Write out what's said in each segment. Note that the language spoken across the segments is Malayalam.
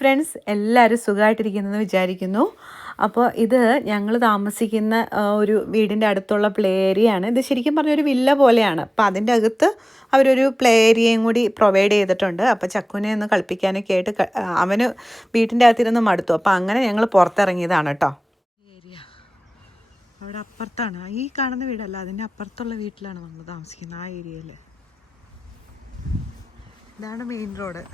ഫ്രണ്ട്സ്, എല്ലാവരും സുഖമായിട്ടിരിക്കുന്നെന്ന് വിചാരിക്കുന്നു. അപ്പോൾ ഇത് ഞങ്ങൾ താമസിക്കുന്ന ഒരു വീടിൻ്റെ അടുത്തുള്ള പ്ലേ ഏരിയയാണ്. ഇത് ശരിക്കും പറഞ്ഞൊരു വില്ല പോലെയാണ്. അപ്പോൾ അതിൻ്റെ അകത്ത് അവരൊരു പ്ലേ ഏരിയയും കൂടി പ്രൊവൈഡ് ചെയ്തിട്ടുണ്ട്. അപ്പോൾ ചക്കുനെ ഒന്ന് കളിപ്പിക്കാനൊക്കെ ആയിട്ട് അവന് വീട്ടിൻ്റെ അകത്തിരുന്ന് മടുത്തു. അപ്പോൾ അങ്ങനെ ഞങ്ങൾ പുറത്തിറങ്ങിയതാണ് കേട്ടോ. ഏരിയ അവിടെ അപ്പുറത്താണ്, ഈ കാണുന്ന വീടല്ല, അതിൻ്റെ അപ്പുറത്തുള്ള വീട്ടിലാണ് നമ്മൾ താമസിക്കുന്നത്. ആ ഏരിയയിൽ ഇതാണ് മെയിൻ റോഡ്.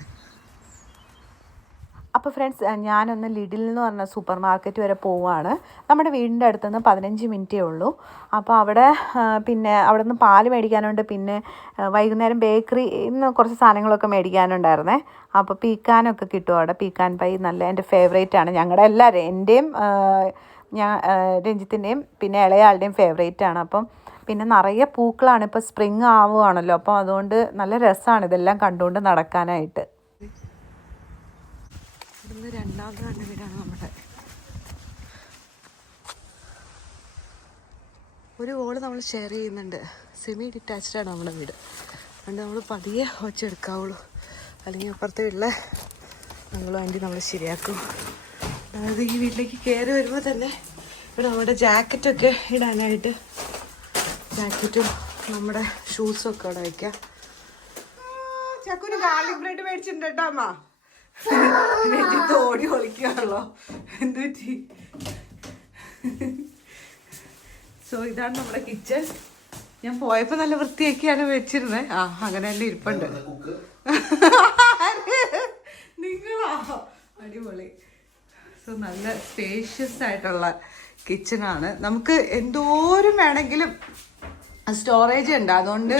അപ്പോൾ ഫ്രണ്ട്സ്, ഞാനൊന്ന് ലിഡിൽ എന്ന് പറഞ്ഞ സൂപ്പർ മാർക്കറ്റ് വരെ പോവുകയാണ്. നമ്മുടെ വീടിൻ്റെ അടുത്തുനിന്ന് 15 മിനിറ്റേ ഉള്ളൂ. അപ്പോൾ അവിടെ അവിടെ നിന്ന് പാല് മേടിക്കാനുണ്ട്. പിന്നെ വൈകുന്നേരം ബേക്കറിന്ന് കുറച്ച് സാധനങ്ങളൊക്കെ മേടിക്കാനുണ്ടായിരുന്നേ. അപ്പോൾ പീക്കാനൊക്കെ കിട്ടും അവിടെ. പീക്കാൻ പൈ നല്ല എൻ്റെ ഫേവറേറ്റാണ്. ഞങ്ങളുടെ എല്ലാവരും, എൻ്റെയും രഞ്ജിത്തിൻ്റെയും പിന്നെ ഇളയാളുടെയും ഫേവറേറ്റാണ്. അപ്പം പിന്നെ നിറയെ പൂക്കളാണ്. ഇപ്പോൾ സ്പ്രിങ് ആവുകയാണല്ലോ, അപ്പോൾ അതുകൊണ്ട് നല്ല രസമാണ് ഇതെല്ലാം കണ്ടുകൊണ്ട് നടക്കാനായിട്ട്. ഇവിടുന്ന് രണ്ടാമത് കണ്ട വീടാണ് നമ്മുടെ. ഒരു വോള് നമ്മൾ ഷെയർ ചെയ്യുന്നുണ്ട്. സെമി ഡിറ്റാച്ച്ഡാണ് നമ്മുടെ വീട്. അതുകൊണ്ട് നമ്മൾ പതിയെ വെച്ചെടുക്കാവുള്ളൂ, അല്ലെങ്കിൽ അപ്പുറത്തെ വീട്ടിലെ ഞങ്ങളും ആൻറ്റി നമ്മൾ ശരിയാക്കും. അതായത് ഈ വീട്ടിലേക്ക് കയറി വരുമ്പോൾ തന്നെ ഇവിടെ നമ്മുടെ ജാക്കറ്റൊക്കെ ഇടാനായിട്ട് ജാക്കറ്റും നമ്മുടെ ഷൂസും ഒക്കെ അവിടെ വയ്ക്കാം. ചക്കുന് ഗാർലിക് ബ്രെഡ് മേടിച്ചിട്ടുണ്ട് കേട്ടോ അമ്മ. ഓടി ഒളിക്കുകയാണല്ലോ, എന്ത് പറ്റി? സോ ഇതാണ് നമ്മുടെ കിച്ചൺ. ഞാൻ പോയപ്പോ നല്ല വൃത്തിയാക്കിയാണ് വെച്ചിരുന്നത്. അങ്ങനെ തന്നെ ഇരിപ്പുണ്ട്. നിങ്ങളോ? അടിപൊളി. സോ നല്ല സ്പേഷ്യസ് ആയിട്ടുള്ള കിച്ചണാണ്. നമുക്ക് എന്തോരം വേണമെങ്കിലും സ്റ്റോറേജ് ഉണ്ട്. അതുകൊണ്ട്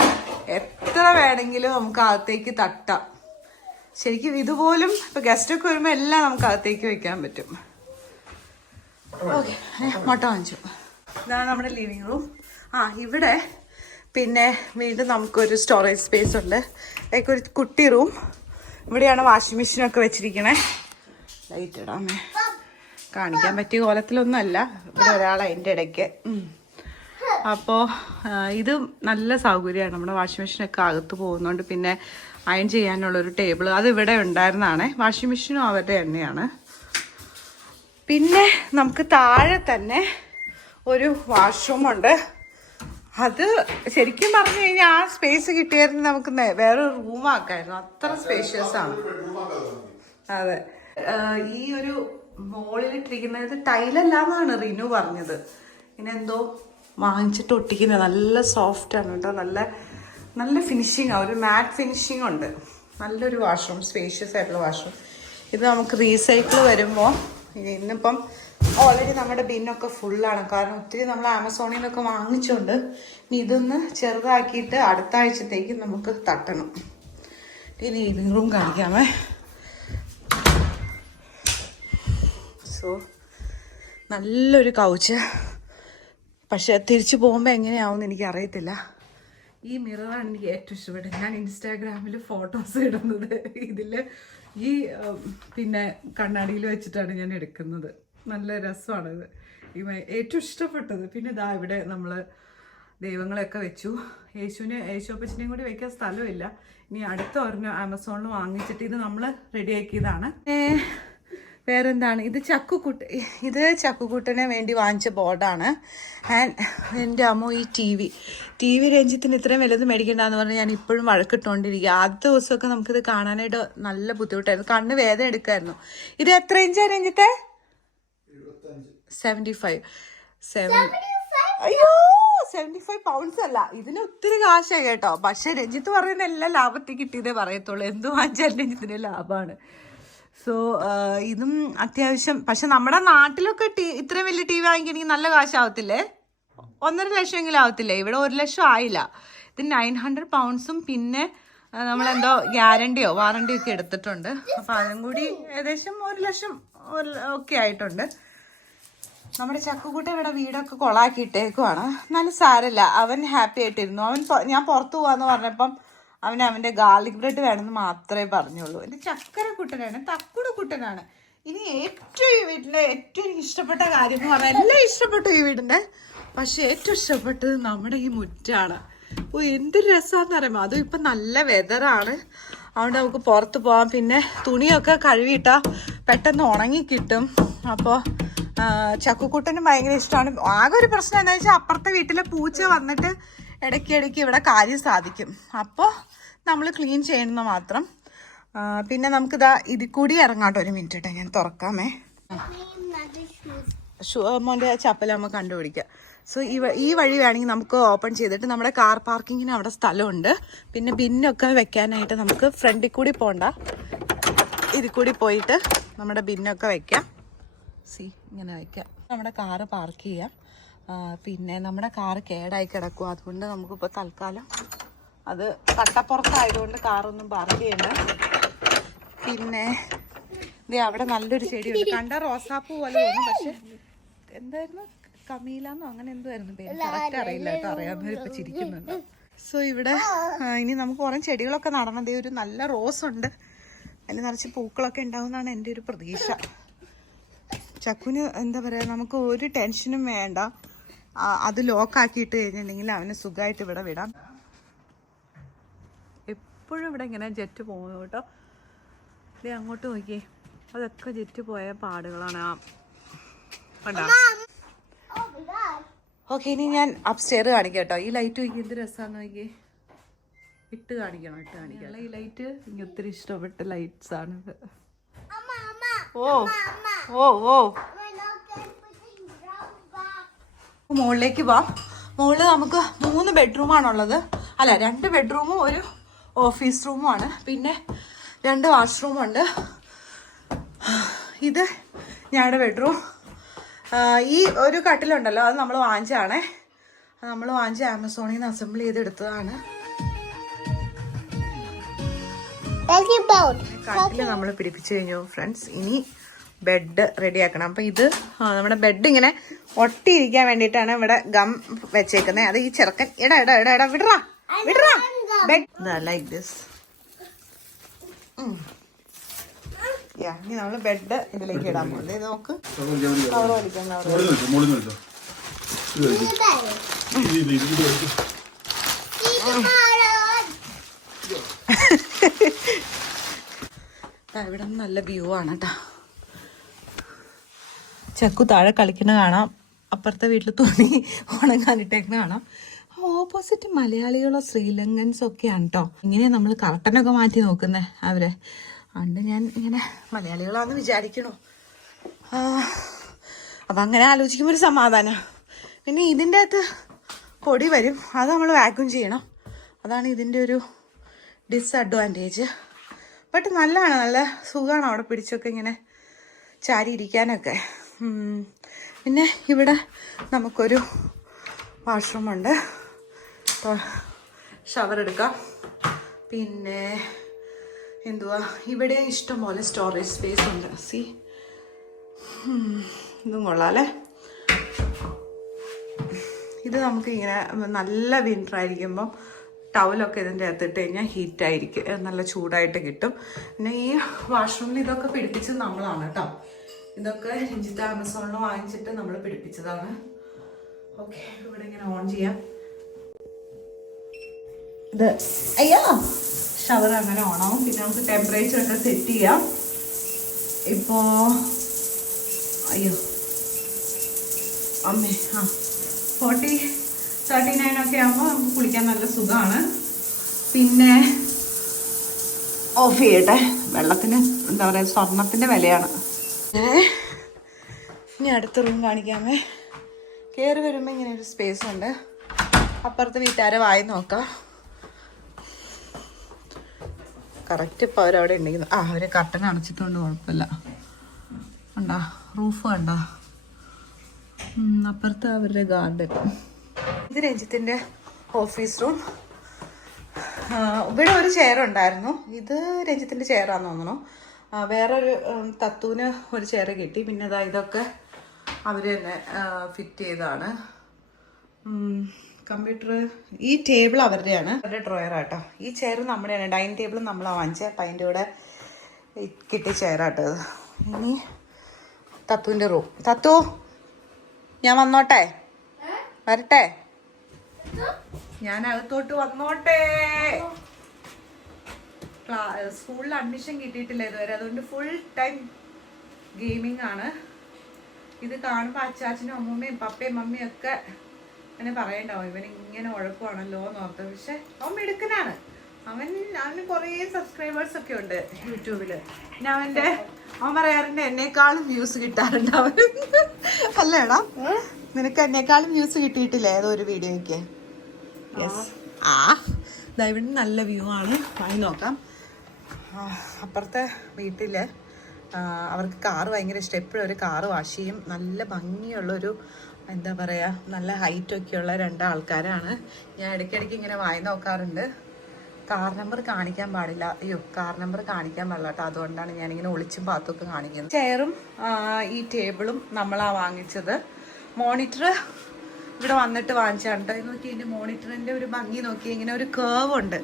എത്ര വേണമെങ്കിലും നമുക്ക് അകത്തേക്ക് തട്ടാം. ശരിക്കും ഇതുപോലും ഇപ്പോൾ ഗസ്റ്റൊക്കെ വരുമ്പോൾ എല്ലാം നമുക്ക് അകത്തേക്ക് വെക്കാൻ പറ്റും. ഓക്കെ, മുട്ട വാങ്ങിച്ചു. ഇതാണ് നമ്മുടെ ലിവിങ് റൂം. ഇവിടെ പിന്നെ വീണ്ടും നമുക്കൊരു സ്റ്റോറേജ് സ്പേസ് ഉണ്ട്. ലൈക്ക് ഒരു കുട്ടി റൂം. ഇവിടെയാണ് വാഷിംഗ് മെഷീനൊക്കെ വെച്ചിരിക്കണേ. ലൈറ്റ് ഇടാമേ, കാണിക്കാൻ പറ്റിയ കോലത്തിലൊന്നും അല്ല. ഇവിടെ ഒരാളെ അതിൻ്റെ ഇടയ്ക്ക്. അപ്പോൾ ഇത് നല്ല സൗകര്യമാണ്. നമ്മുടെ വാഷിംഗ് മെഷീനൊക്കെ അകത്ത് പോകുന്നുണ്ട്. പിന്നെ അയൺ ചെയ്യാനുള്ളൊരു ടേബിൾ അത് ഇവിടെ ഉണ്ടായിരുന്നതാണ്. വാഷിംഗ് മെഷീനും അവരുടെ തന്നെയാണ്. പിന്നെ നമുക്ക് താഴെ തന്നെ ഒരു വാഷ്റൂമുണ്ട്. അത് ശരിക്കും പറഞ്ഞു കഴിഞ്ഞാൽ ആ സ്പേസ് കിട്ടിയായിരുന്നു നമുക്ക് വേറൊരു റൂമാക്കായിരുന്നു. അത്ര സ്പേഷ്യസ് ആണ്. അതെ, ഈ ഒരു മോളിലിട്ടിരിക്കുന്നത് ടൈലല്ലാന്നാണ് റിനു പറഞ്ഞത്. ഇനെന്തോ വാങ്ങിച്ചിട്ട് ഒട്ടിക്കുന്നത്. നല്ല സോഫ്റ്റ് ആണ് കേട്ടോ. നല്ല നല്ല ഫിനിഷിങ്ങാണ്. ഒരു മാറ്റ് ഫിനിഷിംഗ് ഉണ്ട്. നല്ലൊരു വാഷ്റൂം, സ്പേഷ്യസ് ആയിട്ടുള്ള വാഷ്റൂം. ഇത് നമുക്ക് റീസൈക്കിൾ വരുമ്പോൾ, ഇന്നിപ്പം ഓൾറെഡി നമ്മുടെ ബിന്നൊക്കെ ഫുള്ളാണ്. കാരണം ഒത്തിരി നമ്മൾ ആമസോണിൽ നിന്നൊക്കെ വാങ്ങിച്ചുകൊണ്ട് ഇനി ഇതൊന്ന് ചെറുതാക്കിയിട്ട് അടുത്ത ആഴ്ചത്തേക്ക് നമുക്ക് തട്ടണം. ഈ ലിവിങ് റൂം കാണിക്കാമേ. സോ നല്ലൊരു കൗച്ച്. പക്ഷെ തിരിച്ചു പോകുമ്പോൾ എങ്ങനെയാവും എന്ന് എനിക്കറിയത്തില്ല. ഈ മിററാണ് എനിക്ക് ഏറ്റവും ഇഷ്ടപ്പെട്ടത്. ഞാൻ ഇൻസ്റ്റാഗ്രാമിൽ ഫോട്ടോസ് ഇടുന്നത് ഇതിൽ ഈ പിന്നെ കണ്ണാടിയിൽ വെച്ചിട്ടാണ് ഞാൻ എടുക്കുന്നത്. നല്ല രസമാണിത്. ഏറ്റവും ഇഷ്ടപ്പെട്ടത്. പിന്നെ ഇതാ ഇവിടെ നമ്മൾ ദൈവങ്ങളെയൊക്കെ വെച്ചു. യേശുപ്പച്ചനെയും കൂടി വയ്ക്കാൻ സ്ഥലമില്ല. ഇനി അടുത്ത ഒരെണ്ണം ആമസോണിൽ വാങ്ങിച്ചിട്ട് ഇത് നമ്മൾ റെഡിയാക്കിയതാണ്. വേറെന്താണ് ഇത്? ഇത് ചക്കുക്കുട്ടനെ വേണ്ടി വാങ്ങിച്ച ബോർഡാണ്. ആൻഡ് എൻ്റെ അമ്മ ഈ ടി വി രഞ്ജിത്തിന് ഇത്രയും വലുത് മേടിക്കണ്ടെന്ന് പറഞ്ഞാൽ ഞാൻ ഇപ്പോഴും വഴക്കിട്ടുകൊണ്ടിരിക്കുക. ആദ്യത്തെ ദിവസമൊക്കെ നമുക്കിത് കാണാനായിട്ട് നല്ല ബുദ്ധിമുട്ടായിരുന്നു. കണ്ണ് വേദന എടുക്കായിരുന്നു. ഇത് എത്ര ഇഞ്ചാണ് രഞ്ജിത്തെ? 75. അയ്യോ, 75 പൗണ്ട്സ് അല്ല. ഇതിന് ഒത്തിരി കാശായി കേട്ടോ. പക്ഷെ രഞ്ജിത്ത് പറയുന്ന എല്ലാം ലാഭത്തിൽ കിട്ടിയതേ പറയത്തുള്ളൂ. എന്ത് വാങ്ങിച്ചാലും രഞ്ജിത്തിന് ലാഭമാണ്. സോ ഇതും അത്യാവശ്യം. പക്ഷെ നമ്മുടെ നാട്ടിലൊക്കെ ഇത്രയും വലിയ ടി വി വാങ്ങിക്കണമെങ്കിൽ നല്ല കാശാവത്തില്ലേ? 1.5 ലക്ഷമെങ്കിലും ആവത്തില്ലേ? ഇവിടെ 1 ലക്ഷം ആയില്ല. ഇത് 900 പൗണ്ട്സും പിന്നെ നമ്മളെന്തോ ഗ്യാരണ്ടിയോ വാറണ്ടിയോ ഒക്കെ എടുത്തിട്ടുണ്ട്. അപ്പം അതും കൂടി ഏകദേശം 1 ലക്ഷം ഒക്കെ ആയിട്ടുണ്ട്. നമ്മുടെ ചക്കുകൂട്ട ഇവിടെ വീടൊക്കെ കൊളാക്കിയിട്ടേക്കുവാണ്. എന്നാലും സാരമില്ല, അവൻ ഹാപ്പി ആയിട്ടിരുന്നു. ഞാൻ പുറത്തു പോവാന്ന് പറഞ്ഞപ്പം അവൻ്റെ ഗാർലിക് ബ്രെഡ് വേണമെന്ന് മാത്രമേ പറഞ്ഞുള്ളൂ. എൻ്റെ ചക്കര കുട്ടനാണ്, തക്കുട കുട്ടനാണ്. ഇനി ഏറ്റവും ഈ വീട്ടിലെ ഏറ്റവും എനിക്ക് ഇഷ്ടപ്പെട്ട കാര്യം എന്ന് പറഞ്ഞാൽ, എല്ലാം ഇഷ്ടപ്പെട്ടു ഈ വീടിൻ്റെ, പക്ഷെ ഏറ്റവും ഇഷ്ടപ്പെട്ടത് നമ്മുടെ ഈ മുറ്റാണ്. എന്തൊരു രസമാണെന്ന് അറിയുമ്പോൾ. അതും ഇപ്പം നല്ല വെതറാണ്. അതുകൊണ്ട് നമുക്ക് പുറത്ത് പോകാം. പിന്നെ തുണിയൊക്കെ കഴുകിയിട്ടാൽ പെട്ടെന്ന് ഉണങ്ങി കിട്ടും. അപ്പോൾ ചക്കുക്കുട്ടന് ഭയങ്കര ഇഷ്ടമാണ്. ആകെ ഒരു പ്രശ്നം എന്താ വെച്ചാൽ അപ്പുറത്തെ വീട്ടിലെ പൂച്ച വന്നിട്ട് ഇടയ്ക്കിടയ്ക്ക് ഇവിടെ കാര്യം സാധിക്കും. അപ്പോൾ നമ്മൾ ക്ലീൻ ചെയ്യണമെന്ന് മാത്രം. പിന്നെ നമുക്കിതാ ഇതിൽ കൂടി ഇറങ്ങാട്ടോ. ഒരു മിനിറ്റ് കേട്ടോ, ഞാൻ തുറക്കാമേ. മോൻ്റെ ചപ്പൽ നമ്മൾ കണ്ടുപിടിക്കാം. സോ ഈ വഴി വേണമെങ്കിൽ നമുക്ക് ഓപ്പൺ ചെയ്തിട്ട് നമ്മുടെ കാർ പാർക്കിങ്ങിന് അവിടെ സ്ഥലമുണ്ട്. പിന്നെ ബിന്നൊക്കെ വെക്കാനായിട്ട് നമുക്ക് ഫ്രണ്ടിൽ കൂടി പോകണ്ട, ഇതിൽ കൂടി പോയിട്ട് നമ്മുടെ ബിന്നൊക്കെ വെക്കാം. ഇങ്ങനെ വെക്കാം, നമ്മുടെ കാറ് പാർക്ക് ചെയ്യാം. പിന്നെ നമ്മുടെ കാറ് കേടായി കിടക്കും, അതുകൊണ്ട് നമുക്കിപ്പോൾ തൽക്കാലം അത് കട്ടപ്പുറത്തായതുകൊണ്ട് കാറൊന്നും പാർക്ക് ചെയ്യണ്ട. പിന്നെ ഇത് അവിടെ നല്ലൊരു ചെടിയുണ്ട്, കണ്ട റോസാപ്പൂ പോലെ തോന്നും, പക്ഷെ എന്തായിരുന്നു കമീലാന്നോ അങ്ങനെ എന്തായിരുന്നു പേര്, കറക്റ്റ് അറിയില്ല കേട്ടോ. അറിയാവുന്നവർ ഇപ്പൊ ചിരിക്കുന്നുണ്ട്. സോ ഇവിടെ ഇനി നമുക്ക് കുറേ ചെടികളൊക്കെ നടണത്. ഒരു നല്ല റോസ് ഉണ്ട്, അതിൽ നിറച്ച് പൂക്കളൊക്കെ ഉണ്ടാവുമെന്നാണ് എൻ്റെ ഒരു പ്രതീക്ഷ. ചക്കുന് എന്താ പറയുക, നമുക്ക് ഒരു ടെൻഷനും വേണ്ട. അത് ലോക്കാക്കിയിട്ട് കഴിഞ്ഞിട്ടുണ്ടെങ്കിൽ അവന് സുഖമായിട്ട് ഇവിടെ വിടാം. എപ്പോഴും ഇവിടെ ഇങ്ങനെ ജെറ്റ് പോകുന്നു കേട്ടോ. ഇത് അങ്ങോട്ട് നോക്കിയേ, അതൊക്കെ ജെറ്റ് പോയ പാടുകളാണ്. ഓക്കെ, ഇനി ഞാൻ അപ്സ്റ്റെയർ കാണിക്കാം കേട്ടോ. ഈ ലൈറ്റ് നോക്കി എന്ത് രസമാണെന്ന് നോക്കിയേ. ഇട്ട് കാണിക്കണം. ഈ ലൈറ്റ് എനിക്ക് ഒത്തിരി ഇഷ്ടപ്പെട്ട ലൈറ്റ്സ് ആണിത്. ഓ ഓ ഓ മുകളിലേക്ക് പോവാം. മുകളിൽ നമുക്ക് 3 ബെഡ്റൂമാണുള്ളത്. അല്ല, 2 ബെഡ്റൂമും ഒരു ഓഫീസ് റൂമുമാണ്. പിന്നെ 2 വാഷ്റൂമുണ്ട്. ഇത് ഞങ്ങളുടെ ബെഡ്റൂം. ഈ ഒരു കട്ടിലുണ്ടല്ലോ, അത് നമ്മൾ വാങ്ങിച്ചതാണേ. നമ്മൾ വാങ്ങിച്ച ആമസോണിൽ നിന്ന് അസംബിൾ ചെയ്തെടുത്തതാണ്. കട്ടില് നമ്മൾ പിടിപ്പിച്ചു കഴിഞ്ഞു ഫ്രണ്ട്സ്. ഇനി ബെഡ് റെഡിയാക്കണം. അപ്പം ഇത് നമ്മുടെ ബെഡ് ഇങ്ങനെ ഒട്ടിയിരിക്കാൻ വേണ്ടിയിട്ടാണ് ഇവിടെ ഗം വെച്ചേക്കുന്നത്. അത് ഈ ചെറുക്കൻ ഇടാ വിടറാ ബെഡ് ലൈക്ക് ദിസ്. ഇനി നമ്മൾ ബെഡ് ഇതിലേക്ക് ഇടാൻ പോകുന്നത്. ഇത് നോക്ക്, കവർ വലിക്കാം. ഇവിടെ നല്ല വ്യൂ ആണ് കേട്ടോ. ചക്കു താഴെ കളിക്കുന്ന കാണാം, അപ്പുറത്തെ വീട്ടിൽ തുണി ഉണങ്ങാനിട്ടേക്കുന്ന കാണാം. ഓപ്പോസിറ്റ് മലയാളികളോ ശ്രീലങ്കൻസോ ഒക്കെയാണ് കേട്ടോ. ഇങ്ങനെ നമ്മൾ കർട്ടനൊക്കെ മാറ്റി നോക്കുന്നത് അവരെ. അതുകൊണ്ട് ഞാൻ ഇങ്ങനെ മലയാളികളാന്ന് വിചാരിക്കണോ. അപ്പം അങ്ങനെ ആലോചിക്കുമ്പോൾ ഒരു സമാധാനം. പിന്നെ ഇതിൻ്റെ അകത്ത് പൊടി വരും, അത് നമ്മൾ വാക്യൂം ചെയ്യണം. അതാണ് ഇതിൻ്റെ ഒരു ഡിസഡ്വാൻറ്റേജ്. ബട്ട് നല്ലതാണ്, നല്ല സുഖമാണ് അവിടെ പിടിച്ചൊക്കെ ഇങ്ങനെ ചാരി ഇരിക്കാനൊക്കെ. പിന്നെ ഇവിടെ നമുക്കൊരു വാഷ്റൂമുണ്ട്, ഷവർ എടുക്കാം. പിന്നെ എന്തുവാ, ഇവിടെ ഇഷ്ടംപോലെ സ്റ്റോറേജ് സ്പേസ് ഉണ്ട്. ഇതും കൊള്ളാം അല്ലേ. ഇത് നമുക്ക് ഇങ്ങനെ നല്ല വിൻ്റർ ആയിരിക്കുമ്പം ടവലൊക്കെ ഇതിൻ്റെ അകത്തിട്ട് കഴിഞ്ഞാൽ ഹീറ്റായിരിക്കും, നല്ല ചൂടായിട്ട് കിട്ടും. പിന്നെ ഈ വാഷ്റൂമിൽ ഇതൊക്കെ പിടിപ്പിച്ചത് നമ്മളാണ് കേട്ടോ. ഇതൊക്കെ രഞ്ജിത്ത് ആമസോണിൽ വാങ്ങിച്ചിട്ട് നമ്മൾ പിടിപ്പിച്ചതാണ്. ഓക്കെ, ഇവിടെ ഇങ്ങനെ ഓൺ ചെയ്യാം. ഇത് അയ്യോ ഷവർ അങ്ങനെ ഓണാവും. പിന്നെ നമുക്ക് ടെമ്പറേച്ചർ ഒക്കെ സെറ്റ് ചെയ്യാം. ഇപ്പോൾ അയ്യോ അമ്മേ 39 ഒക്കെ ആകുമ്പോൾ നമുക്ക് കുളിക്കാൻ നല്ല സുഖമാണ്. പിന്നെ ഓഫ് ചെയ്യട്ടെ, വെള്ളത്തിന് എന്താ പറയുക സ്വർണത്തിൻ്റെ വിലയാണ്. ഇനി അടുത്ത റൂം കാണിക്കാമേ. കയറി വരുമ്പോൾ ഇങ്ങനെ ഒരു സ്പേസ് ഉണ്ട്. അപ്പുറത്തെ വീട്ടുകാരെ വായി നോക്കാം. കറക്റ്റ് ഇപ്പോൾ അവരവിടെ ഉണ്ടെങ്കിൽ അവർ കർട്ടൻ അടച്ചിട്ടുണ്ട്, കുഴപ്പമില്ല. കണ്ടോ റൂഫ് കണ്ടോ. അപ്പുറത്ത് അവരുടെ ഗാർഡൻ. ഇത് രഞ്ജിത്തിൻ്റെ ഓഫീസ് റൂം. ഇവിടെ ഒരു ചെയർ ഉണ്ടായിരുന്നു, ഇത് രഞ്ജിത്തിൻ്റെ ചെയറാന്ന് തോന്നുന്നു. വേറൊരു തത്തൂന് ഒരു ചെയർ കിട്ടി. പിന്നെ ഇതാ ഇതൊക്കെ അവർ തന്നെ ഫിറ്റ് ചെയ്തതാണ്. കമ്പ്യൂട്ടർ, ഈ ടേബിൾ അവരുടെയാണ്, അവരുടെ ഡ്രോയറാട്ടോ. ഈ ചെയർ നമ്മുടെയാണ്, ഡൈനിങ് ടേബിൾ നമ്മളാണ് വാങ്ങിച്ചത്. അപ്പം അതിൻ്റെ കൂടെ കിട്ടിയ ചെയറാട്ടോ. ഇനി തത്തുവിൻ്റെ റൂം. തത്തു ഞാൻ വന്നോട്ടെ, വരട്ടെ, ഞാൻ അകത്തോട്ട് വന്നോട്ടെ. സ്കൂളിൽ അഡ്മിഷൻ കിട്ടിയിട്ടില്ല ഇതുവരെ, അതുകൊണ്ട് ഫുൾ ടൈം ഗെയിമിംഗ് ആണ്. ഇത് കാണുമ്പോൾ അച്ചാച്ചനും അമ്മൂമ്മയും പപ്പയും മമ്മിയും ഒക്കെ എന്നെ പറയണ്ടാവും ഇവൻ ഇങ്ങനെ ഉഴപ്പാണല്ലോ എന്ന് ഓർത്ത്. പക്ഷെ അവൻ മിടുക്കനാണ്. അവന് കുറേ സബ്സ്ക്രൈബേഴ്സ് ഒക്കെ ഉണ്ട് യൂട്യൂബില്. പിന്നെ അവൻ പറയാറുണ്ട് എന്നേക്കാളും വ്യൂസ് കിട്ടാറുണ്ട് അവന്. അല്ലേടാ, നിനക്ക് എന്നേക്കാളും വ്യൂസ് കിട്ടിയിട്ടില്ലേ ഏതോ ഒരു വീഡിയോയ്ക്ക്? യെസ്. ഇവിടെ നല്ല വ്യൂ ആണ്. വാങ്ങി നോക്കാം. അപ്പുറത്തെ വീട്ടില് അവർക്ക് കാറ് ഭയങ്കര ഇഷ്ടം. എപ്പോഴും ഒരു കാറ് വാഷ് ചെയ്യും. നല്ല ഭംഗിയുള്ളൊരു എന്താ പറയുക, നല്ല ഹൈറ്റൊക്കെയുള്ള 2 ആൾക്കാരാണ്. ഞാൻ ഇടയ്ക്കിടയ്ക്ക് ഇങ്ങനെ വായി നോക്കാറുണ്ട്. കാർ നമ്പർ കാണിക്കാൻ പാടില്ല. അയ്യോ, കാർ നമ്പർ കാണിക്കാൻ പാടില്ല കേട്ടോ. അതുകൊണ്ടാണ് ഞാനിങ്ങനെ ഒളിച്ചും പാത്തൊക്കെ കാണിക്കുന്നത്. ചെയറും ഈ ടേബിളും നമ്മളാ വാങ്ങിച്ചത്. മോണിറ്റർ ഇവിടെ വന്നിട്ട് വാങ്ങിച്ചാണ് കേട്ടോ. ഇത് നോക്കി, എൻ്റെ മോണിറ്ററിൻ്റെ ഒരു ഭംഗി നോക്കി. ഇങ്ങനെ ഒരു കേവ് ഉണ്ട്.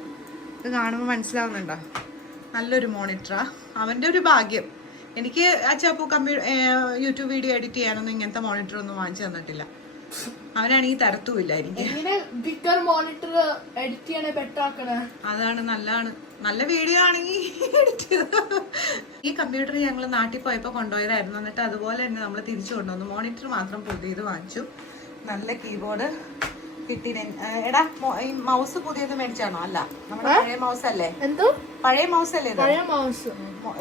ഇത് കാണുമ്പോൾ മനസ്സിലാവുന്നുണ്ടോ? നല്ലൊരു മോണിറ്ററാണ്. അവൻ്റെ ഒരു ഭാഗ്യം. എനിക്ക് അച്ചാപ്പൂ യൂട്യൂബ് വീഡിയോ എഡിറ്റ് ചെയ്യാനൊന്നും ഇങ്ങനത്തെ മോണിറ്റർ ഒന്നും വാങ്ങിച്ചു തന്നിട്ടില്ല. അവനാണെങ്കിൽ തരത്തുമില്ല. അതാണ് നല്ലതാണ്. നല്ല വീഡിയോ ആണെങ്കിൽ എഡിറ്റ് ചെയ്ത്. ഈ കമ്പ്യൂട്ടർ ഞങ്ങൾ നാട്ടിൽ പോയപ്പോൾ കൊണ്ടുപോയതായിരുന്നു. എന്നിട്ട് അതുപോലെ തന്നെ നമ്മൾ തിരിച്ചു കൊണ്ടുവന്നു. മോണിറ്റർ മാത്രം പുതിയത് വാങ്ങിച്ചു. നല്ല കീബോർഡ് കിട്ടി. എടാ, ഈ മൗസ് പുതിയത് മേടിച്ചാണോ? അല്ല, നമ്മുടെ പഴയ മൗസ് അല്ലേ? എന്തോ പഴയ മൗസ് അല്ലേ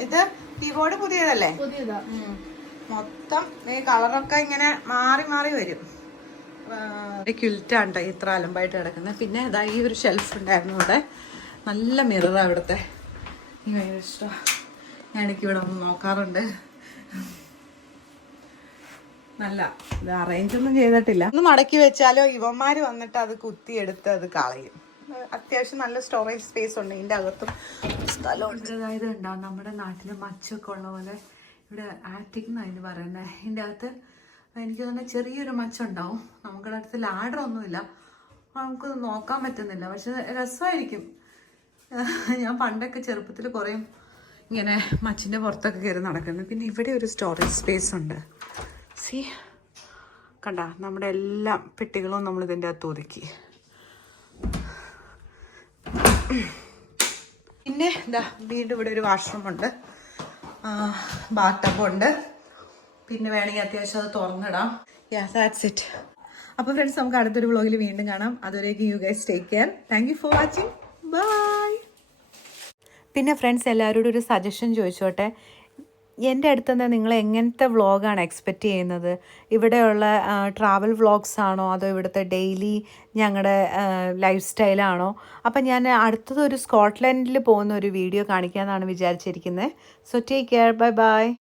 ഇത്? കീബോർഡ് പുതിയതല്ലേ? മൊത്തം ഈ കളറൊക്കെ ഇങ്ങനെ മാറി മാറി വരും. ക്വിൽറ്റാണ് ഇത്ര അലമ്പായിട്ട് കിടക്കുന്നത്. പിന്നെ ഇതാ ഈ ഒരു ഷെൽഫ് ഉണ്ടായിരുന്നു ഇവിടെ. നല്ല മിററാണ് ഇവിടുത്തെ. എനിക്ക് ഭയങ്കര ഇഷ്ടമാണ്. ഞാനെനിക്ക് ഇവിടെ ഒന്ന് നോക്കാറുണ്ട്. നല്ല ഇത് അറേഞ്ച് ഒന്നും ചെയ്തിട്ടില്ല. ഒന്ന് മടക്കി വെച്ചാലോ ഇവന്മാര് വന്നിട്ട് അത് കുത്തിയെടുത്ത് അത് കളയും. അത്യാവശ്യം നല്ല സ്റ്റോറേജ് സ്പേസ് ഉണ്ട്. ഇതിൻ്റെ അകത്തും സ്ഥലമുണ്ട്. അതായത് ഉണ്ടാവും നമ്മുടെ നാട്ടിൽ മച്ചൊക്കെ ഉള്ള പോലെ ഇവിടെ ആറ്റിക് എന്നാണ് അതിന് പറയുന്നത്. ഇതിൻ്റെ അകത്ത് എനിക്ക് തന്നെ ചെറിയൊരു മച്ചുണ്ടാവും. നമുക്കിവിടെ അടുത്ത് ലാഡറൊന്നുമില്ല. നമുക്ക് നോക്കാൻ പറ്റുന്നില്ല. പക്ഷെ രസമായിരിക്കും. ഞാൻ പണ്ടൊക്കെ ചെറുപ്പത്തിൽ കുറേ ഇങ്ങനെ മച്ചിൻ്റെ പുറത്തൊക്കെ കയറി നടക്കുന്നു. പിന്നെ ഇവിടെ ഒരു സ്റ്റോറേജ് സ്പേസ് ഉണ്ട്. സി കണ്ട, നമ്മുടെ എല്ലാ പെട്ടികളും നമ്മൾ ഇതിൻ്റെ അകത്ത് ഒതുക്കി. പിന്നെ എന്താ, വീണ്ടും ഇവിടെ ഒരു വാഷ്റൂം ഉണ്ട്, ബാത്ത് ടബ് ഉണ്ട്. പിന്നെ വേണമെങ്കിൽ അത്യാവശ്യം അത് തുറന്നിടാം. That's it. അപ്പോൾ ഫ്രണ്ട്സ്, നമുക്ക് അടുത്തൊരു വ്ളോഗിൽ വീണ്ടും കാണാം. അതുവരേക്കും you guys take care. Thank you for watching. Bye. പിന്നെ ഫ്രണ്ട്സ്, എല്ലാവരോടും ഒരു സജഷൻ ചോദിച്ചോട്ടെ. എൻ്റെ അടുത്തുനിന്ന് നിങ്ങൾ എങ്ങനത്തെ വ്ളോഗാണ് എക്സ്പെക്റ്റ് ചെയ്യുന്നത്? ഇവിടെയുള്ള ട്രാവൽ വ്ളോഗ്സ് ആണോ, അതോ ഇവിടുത്തെ ഡെയിലി ഞങ്ങളുടെ ലൈഫ് സ്റ്റൈലാണോ? അപ്പം ഞാൻ അടുത്തതൊരു സ്കോട്ട്ലൻഡിൽ പോകുന്ന ഒരു വീഡിയോ കാണിക്കാമെന്നാണ് വിചാരിച്ചിരിക്കുന്നത്. So take care. Bye by.